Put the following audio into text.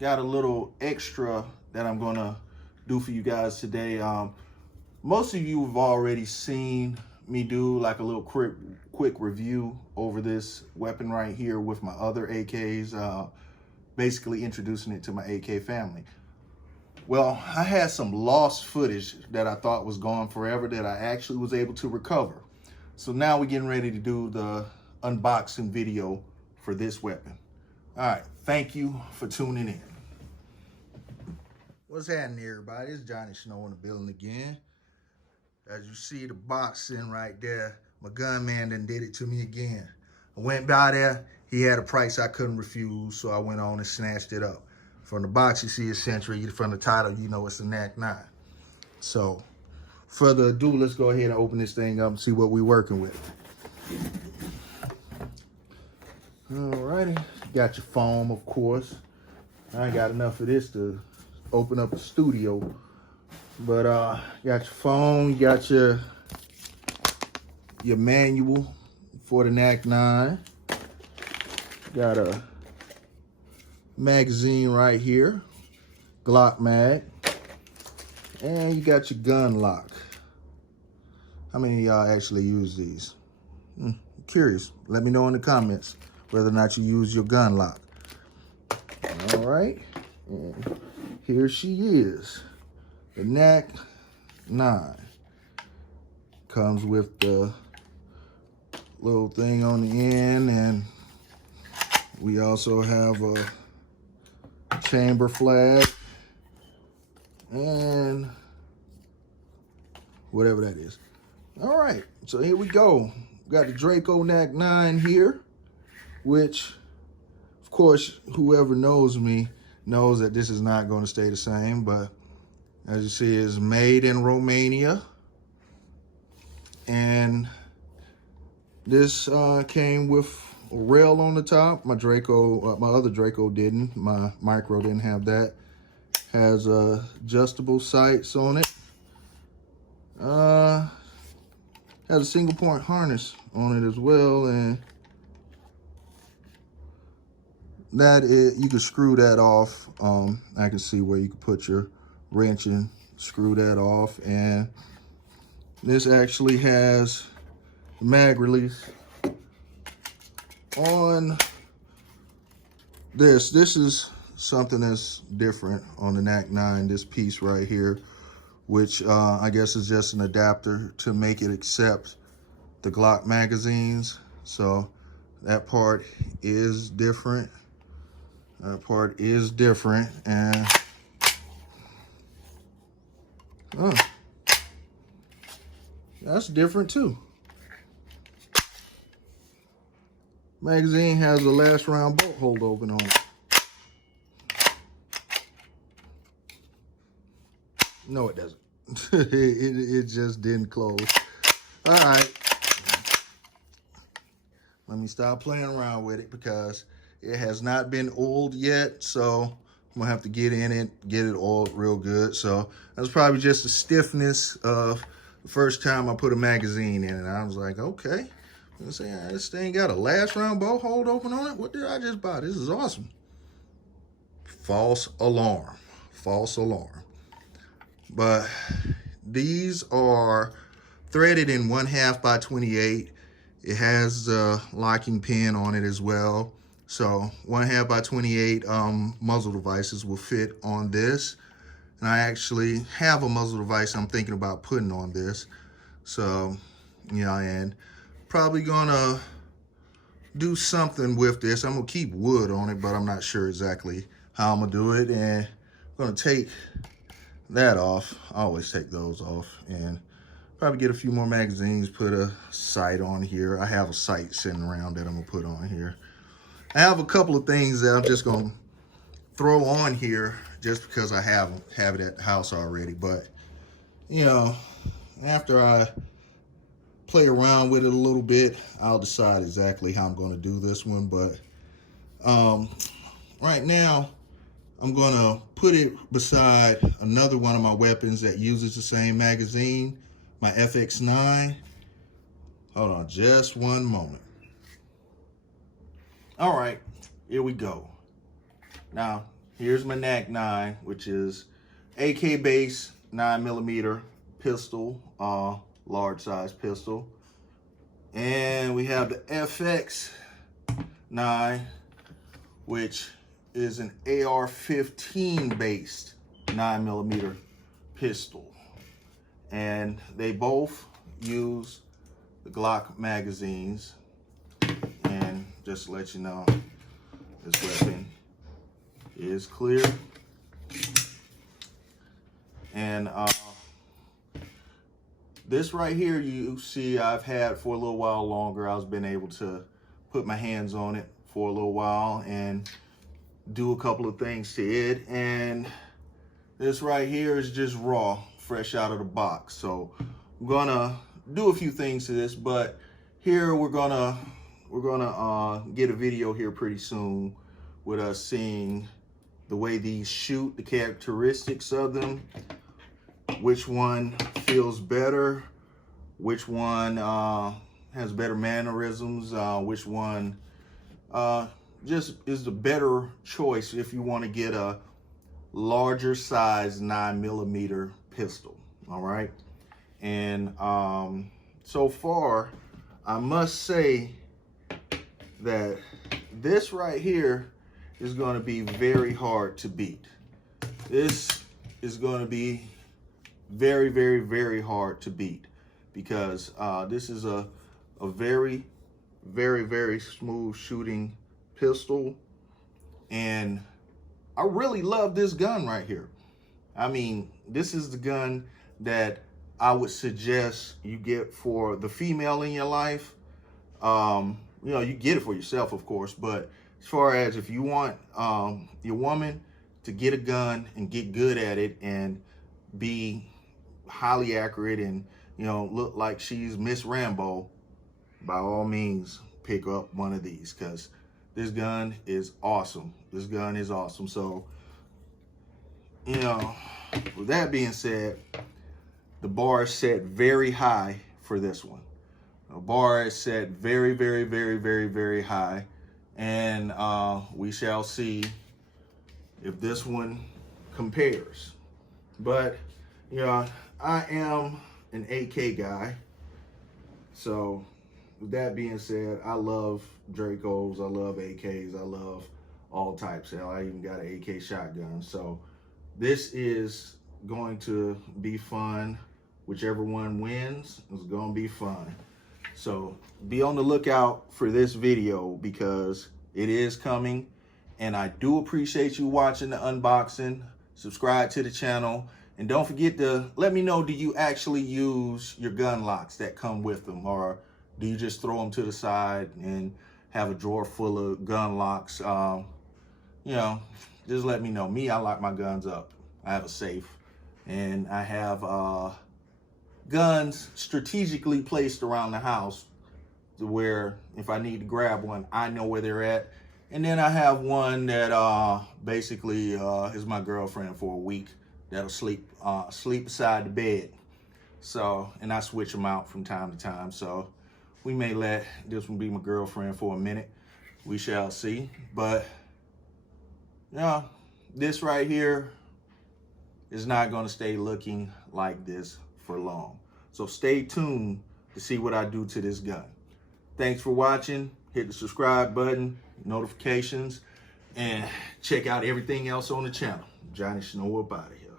got a little extra that I'm gonna do for you guys today. Most of you have already seen me do like a little quick review over this weapon right here with my other AKs, basically introducing it to my AK family. Well, I had some lost footage that I thought was gone forever that I actually was able to recover. So now we're getting ready to do the unboxing video for this weapon. All right, thank you for tuning in. What's happening, everybody? It's Johnny Snow in the building again. As you see the box sitting right there, my gunman done did it to me again. I went by there, he had a price I couldn't refuse, so I went on and snatched it up. From the box, you see a Century. From the title, you know it's a NAK9. So, further ado, let's go ahead and open this thing up and see what we're working with. Alrighty, got your foam, of course. I ain't got enough of this to open up a studio. But got your phone, you got your manual for the NAK9. Got a magazine right here, Glock mag. And you got your gun lock. How many of y'all actually use these? Curious. Let me know in the comments whether or not you use your gun lock. All right. And here she is. The NAK9 comes with the little thing on the end, and we also have a chamber flag and whatever that is. All right, so here we go. We got the Draco NAK9 here, which, of course, whoever knows me knows that this is not going to stay the same, but as you see, it's made in Romania. And this came with a rail on the top. My Draco, my other Draco didn't. My Micro didn't have that. Has adjustable sights on it. Has a single point harness on it as well, and that you can screw that off. I can see where you can put your wrench and screw that off. And this actually has mag release on this. This is something that's different on the NAK9, this piece right here, which I guess is just an adapter to make it accept the Glock magazines. So that part is different. That part is different. And that's different too. Magazine has a last round bolt hold open on it. No, it doesn't. it just didn't close. All right. Let me stop playing around with it because it has not been oiled yet. So I'm gonna have to get in it, get it oiled real good. So that's probably just the stiffness of the first time I put a magazine in it. I was like, okay. I'm saying, this thing got a last round bolt hold open on it. What did I just buy? This is awesome. False alarm. False alarm. But these are threaded in 1/2 by 28. It has a locking pin on it as well. So 1/2 by 28 muzzle devices will fit on this. And I actually have a muzzle device I'm thinking about putting on this. So, you know, and probably gonna do something with this. I'm gonna keep wood on it, but I'm not sure exactly how I'm gonna do it. And I'm gonna take that off. I always take those off, and probably get a few more magazines, put a sight on here. I have a sight sitting around that I'm gonna put on here. I have a couple of things that I'm just gonna throw on here just because I have it at the house already. But, you know, after I play around with it a little bit, I'll decide exactly how I'm going to do this one. But right now, I'm going to put it beside another one of my weapons that uses the same magazine, my FX9. Hold on just one moment. All right, here we go. Now, here's my NAK9, which is AK base 9mm pistol, large size pistol. And we have the FX9, which is an AR-15 based 9mm pistol. And they both use the Glock magazines. And just to let you know, this weapon is clear. And this right here, you see I've had for a little while longer. I've been able to put my hands on it for a little while and do a couple of things to it. And this right here is just raw, fresh out of the box. So I'm gonna do a few things to this, but here we're gonna get a video here pretty soon with us seeing the way these shoot, the characteristics of them, which one feels better, which one has better mannerisms, which one just is the better choice if you want to get a larger size 9mm pistol. All right. And so far, I must say that this right here is going to be very hard to beat. This is going to be very, very, very hard to beat because this is a very, very, very smooth shooting pistol. And I really love this gun right here. I mean, this is the gun that I would suggest you get for the female in your life. You know, you get it for yourself, of course, but as far as if you want your woman to get a gun and get good at it and be highly accurate and, you know, look like she's Miss Rambo, by all means, pick up one of these because this gun is awesome. This gun is awesome. So, you know, with that being said, the bar is set very high for this one. The bar is set very, very, very, very, very high. And we shall see if this one compares. But, you know, I am an AK guy. So, with that being said, I love Dracos, I love AKs, I love all types. Hell, I even got an AK shotgun. So, this is going to be fun. Whichever one wins is going to be fun. So be on the lookout for this video because it is coming. And I do appreciate you watching the unboxing. Subscribe to the channel. And don't forget to let me know, do you actually use your gun locks that come with them? Or do you just throw them to the side and have a drawer full of gun locks? You know, just let me know. Me, I lock my guns up. I have a safe. And I have guns strategically placed around the house to where if I need to grab one, I know where they're at. And then I have one that basically is my girlfriend for a week that'll sleep beside the bed. So, and I switch them out from time to time. So we may let this one be my girlfriend for a minute. We shall see. But yeah, this right here is not going to stay looking like this for long. So stay tuned to see what I do to this gun. Thanks for watching. Hit the subscribe button, notifications, and check out everything else on the channel. Johnny Snow up out of here.